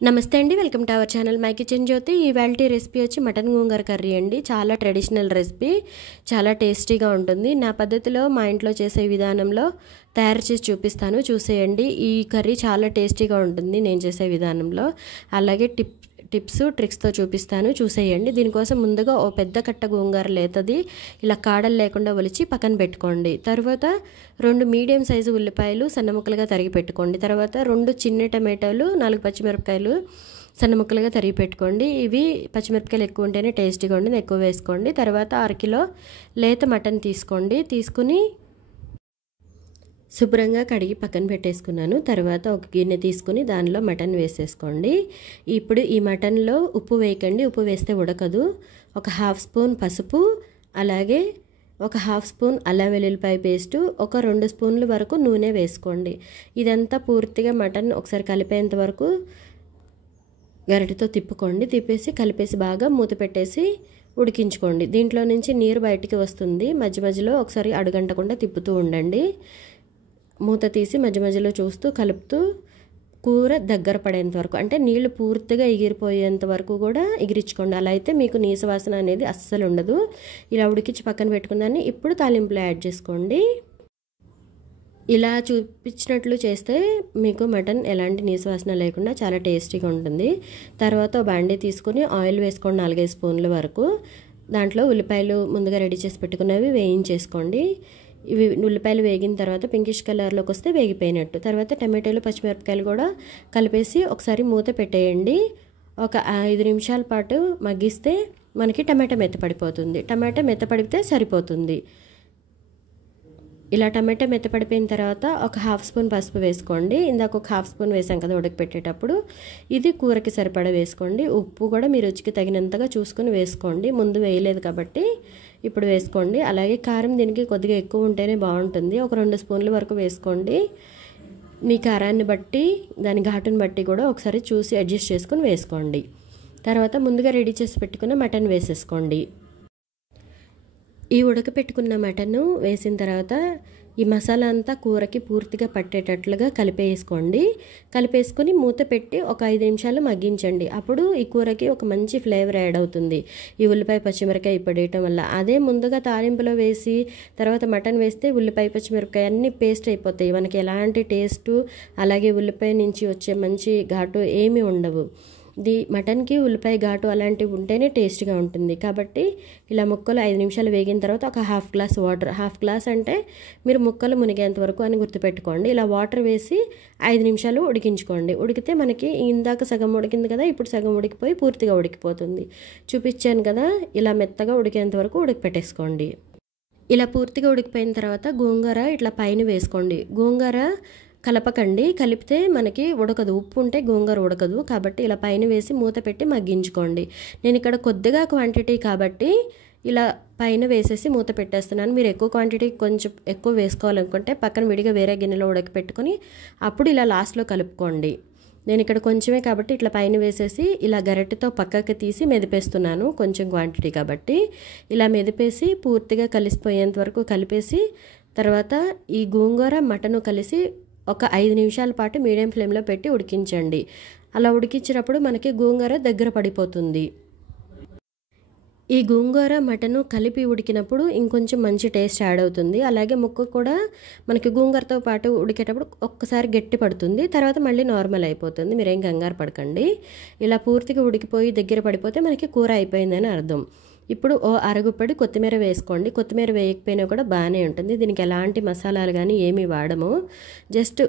నమస్తే అండి, welcome to our channel My Kitchen Jyothi. ఇవాల్టి రెసిపీ వచ్చి మటన్ గోంగూర కర్రీ అండి. చాలా ట్రెడిషనల్ రెసిపీ, చాలా టేస్టీగా ఉంటుంది. నా పద్ధతిలో మా ఇంట్లో చేసే విధానంలో తయారు చేసి చూపిస్తాను, చూసేయండి. ఈ కర్రీ చాలా టేస్టీగా ఉంటుంది నేను చేసే విధానంలో. అలాగే టిప్స్ ట్రిక్స్తో చూపిస్తాను, చూసేయండి. దీనికోసం ముందుగా ఓ పెద్ద కట్ట గోంగూర లేతది ఇలా కాడలు లేకుండా ఒలిచి పక్కన పెట్టుకోండి. తర్వాత 2 మీడియం సైజు ఉల్లిపాయలు సన్న ముక్కలుగా తరిగి పెట్టుకోండి. తర్వాత 2 చిన్న టమాటాలు, 4 పచ్చిమిరపకాయలు సన్న ముక్కలుగా తరిగి పెట్టుకోండి. ఇవి పచ్చిమిరపకాయలు ఎక్కువ ఉంటేనే టేస్టీగా ఉంటుంది, ఎక్కువ వేసుకోండి. తర్వాత 1/2 కిలో లేత మటన్ తీసుకుని శుభ్రంగా కడిగి పక్కన పెట్టేసుకున్నాను. తర్వాత ఒక గిన్నె తీసుకుని దానిలో మటన్ వేసేసుకోండి. ఇప్పుడు ఈ మటన్లో ఉప్పు వేయకండి, ఉప్పు వేస్తే ఉడకదు. ఒక 1/2 స్పూన్ పసుపు, అలాగే ఒక 1/2 స్పూన్ అల్లం వెల్లుల్లిపాయ పేస్టు, ఒక 2 స్పూన్ల వరకు నూనె వేసుకోండి. ఇదంతా పూర్తిగా మటన్ ఒకసారి కలిపేంత వరకు గరిటెతో తిప్పుకోండి. తిప్పేసి కలిపేసి బాగా మూత పెట్టేసి ఉడికించుకోండి. దీంట్లో నుంచి నీరు బయటికి వస్తుంది. మధ్య మధ్యలో ఒకసారి అడుగంటకుండా తిప్పుతూ ఉండండి. మూత తీసి మధ్య మధ్యలో చూస్తూ కలుపుతూ కూర దగ్గర పడేంత వరకు, అంటే నీళ్లు పూర్తిగా ఎగిరిపోయేంత వరకు కూడా ఎగిరించుకోండి. అలా అయితే మీకు నీసు వాసన అనేది అస్సలు ఉండదు. ఇలా ఉడికించి పక్కన పెట్టుకున్నాను. ఇప్పుడు తాలింపులో యాడ్ చేసుకోండి. ఇలా చూపించినట్లు చేస్తే మీకు మటన్ ఎలాంటి నీసు వాసన లేకుండా చాలా టేస్టీగా ఉంటుంది. తర్వాత బాండీ తీసుకొని ఆయిల్ వేసుకోండి 4-5 స్పూన్ల వరకు. దాంట్లో ఉల్లిపాయలు ముందుగా రెడీ చేసి పెట్టుకున్నవి వేయించేసుకోండి. ఇవి ఉల్లిపాయలు వేగిన తర్వాత పింకిష్ కలర్లోకి వస్తే వేగిపోయినట్టు. తర్వాత టమాటాలు, పచ్చిమిరపకాయలు కూడా కలిపేసి ఒకసారి మూత పెట్టేయండి. ఒక 5 నిమిషాల పాటు మగ్గిస్తే మనకి టమాటా మెత్తపడిపోతుంది. టమాటా మెత్తపడితే సరిపోతుంది. ఇలా టమాటా మెత్తపడిపోయిన తర్వాత ఒక 1/2 స్పూన్ పసుపు వేసుకోండి. ఇందాక ఒక 1/2 స్పూన్ వేసాం కదా ఉడకపెట్టేటప్పుడు. ఇది కూరకి సరిపడా వేసుకోండి. ఉప్పు కూడా మీ రుచికి తగినంతగా చూసుకొని వేసుకోండి. ముందు వేయలేదు కాబట్టి ఇప్పుడు వేసుకోండి. అలాగే కారం దీనికి కొద్దిగా ఎక్కువ ఉంటేనే బాగుంటుంది. ఒక 2 స్పూన్ల వరకు వేసుకోండి. మీ కారాన్ని బట్టి, దాని ఘాటుని బట్టి కూడా ఒకసారి చూసి అడ్జస్ట్ చేసుకొని వేసుకోండి. తర్వాత ముందుగా రెడీ చేసి పెట్టుకున్న మటన్ వేసేసుకోండి. ఈ ఉడకపెట్టుకున్న మటన్ వేసిన తర్వాత ఈ మసాలా అంతా కూరకి పూర్తిగా పట్టేటట్లుగా కలిపేసుకొని మూత పెట్టి ఒక 5 నిమిషాలు మగ్గించండి. అప్పుడు ఈ కూరకి ఒక మంచి ఫ్లేవర్ యాడ్ అవుతుంది ఈ ఉల్లిపాయ పచ్చిమిరపకాయ పడేయటం వల్ల. అదే ముందుగా తాలింపులో వేసి తర్వాత మటన్ వేస్తే ఉల్లిపాయ పచ్చిమిరపకాయ అన్నీ పేస్ట్ అయిపోతాయి. మనకి ఎలాంటి టేస్టు, అలాగే ఉల్లిపాయ నుంచి వచ్చే మంచి ఘాటు ఏమీ ఉండవు. మటన్కి ఉల్లిపాయ ఘాటు అలాంటివి ఉంటేనే టేస్ట్గా ఉంటుంది. కాబట్టి ఇలా ముక్కలు 5 నిమిషాలు వేగిన తర్వాత ఒక 1/2 గ్లాస్ వాటర్, 1/2 గ్లాస్ అంటే మీరు ముక్కలు మునిగేంత వరకు అని గుర్తుపెట్టుకోండి. ఇలా వాటర్ వేసి 5 నిమిషాలు ఉడికించుకోండి. ఉడికితే మనకి ఇందాక సగం ఉడికింది కదా, ఇప్పుడు సగం ఉడికిపోయి పూర్తిగా ఉడికిపోతుంది. చూపించాను కదా, ఇలా మెత్తగా ఉడికేంత వరకు ఉడికిపెట్టేసుకోండి. ఇలా పూర్తిగా ఉడికిపోయిన తర్వాత గోంగూర ఇట్లా పైన వేసుకోండి. గోంగూర కలపకండి, కలిపితే మనకి ఉడకదు. ఉప్పు ఉంటే గోంగూర ఉడకదు. కాబట్టి ఇలా పైన వేసి మూత పెట్టి మగ్గించుకోండి. నేను ఇక్కడ కొద్దిగా క్వాంటిటీ కాబట్టి ఇలా పైన వేసేసి మూత పెట్టేస్తున్నాను. మీరు ఎక్కువ క్వాంటిటీ కొంచెం ఎక్కువ వేసుకోవాలనుకుంటే పక్కన విడిగా వేరే గిన్నెలో ఉడకపెట్టుకొని అప్పుడు ఇలా లాస్ట్లో కలుపుకోండి. నేను ఇక్కడ కొంచెమే కాబట్టి ఇట్లా పైన వేసేసి ఇలా గరిటెతో పక్కకి తీసి మెదిపేస్తున్నాను, కొంచెం క్వాంటిటీ కాబట్టి. ఇలా మెదిపేసి పూర్తిగా కలిసిపోయేంత వరకు కలిపేసి తర్వాత ఈ గోంగూర మటను కలిసి ఒక 5 నిమిషాల పాటు మీడియం ఫ్లేమ్లో పెట్టి ఉడికించండి. అలా ఉడికించినప్పుడు మనకి గోంగూర దగ్గర పడిపోతుంది. ఈ గోంగూర మటను కలిపి ఉడికినప్పుడు ఇంకొంచెం మంచి టేస్ట్ యాడ్ అవుతుంది. అలాగే ముక్క కూడా మనకి గోంగూరతో పాటు ఉడికేటప్పుడు ఒక్కసారి గట్టి పడుతుంది, తర్వాత మళ్ళీ నార్మల్ అయిపోతుంది. మీరేం కంగారు పడకండి. ఇలా పూర్తిగా ఉడికిపోయి దగ్గర పడిపోతే మనకి కూర అయిపోయిందని అర్థం. ఇప్పుడు ఓ అరగుప్పడి కొత్తిమీర వేసుకోండి. కొత్తిమీర వేయకపోయినా కూడా బాగానే ఉంటుంది. దీనికి ఎలాంటి మసాలాలు కానీ ఏమీ వాడము. జస్ట్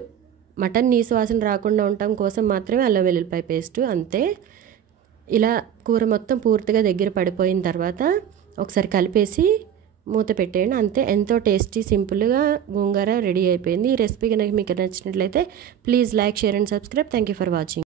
మటన్ నీసు వాసన రాకుండా ఉండటం కోసం మాత్రమే అల్లం వెల్లుల్లిపాయ పేస్టు, అంతే. ఇలా కూర మొత్తం పూర్తిగా దగ్గర పడిపోయిన తర్వాత ఒకసారి కలిపేసి మూత పెట్టేయండి. అంతే, ఎంతో టేస్టీ సింపుల్గా గోంగూర రెడీ అయిపోయింది. ఈ రెసిపీ కనుక మీకు నచ్చినట్లయితే please like, share and subscribe. Thank you for watching.